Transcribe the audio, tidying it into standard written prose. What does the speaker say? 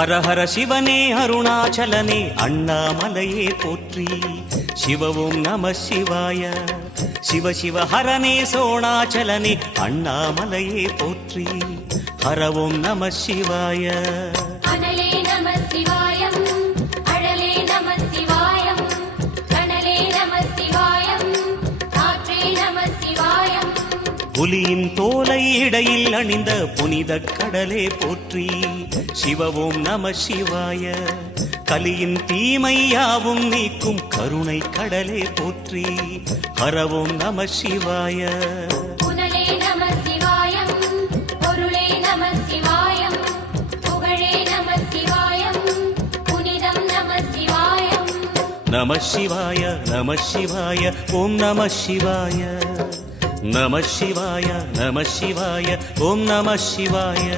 ஹர ஹர சிவனே அருணாச்சலனே அண்ணாமலையே போற்றி. சிவ ஓம் நம சிவாய. சிவ சிவ ஹரனே சோணாச்சலனே அண்ணாமலையே போற்றி. ஹர ஓம் நம சிவாய. அனலே நம சிவாயம், அழலே நம சிவாயம், கனலே நம சிவாயம், காற்றே நம சிவாயம். புலியின் தோலை இடையில் அணிந்த புனித கடலே போற்றி. சிவ ஓம் நம சிவாய. கலியின் தீமையாவும் நீக்கும் கருணை கடலே போற்றி. ஹர ஓம் நம சிவாய. புனலே நம சிவாயம், பொருளே நம சிவாயம், புகழே நம சிவாயம், புனிதம் நம சிவாயம். நம சிவாய நம சிவாய ஓம் நம சிவாய. நம சிவாய நம சிவாய ஓம் நம சிவாய.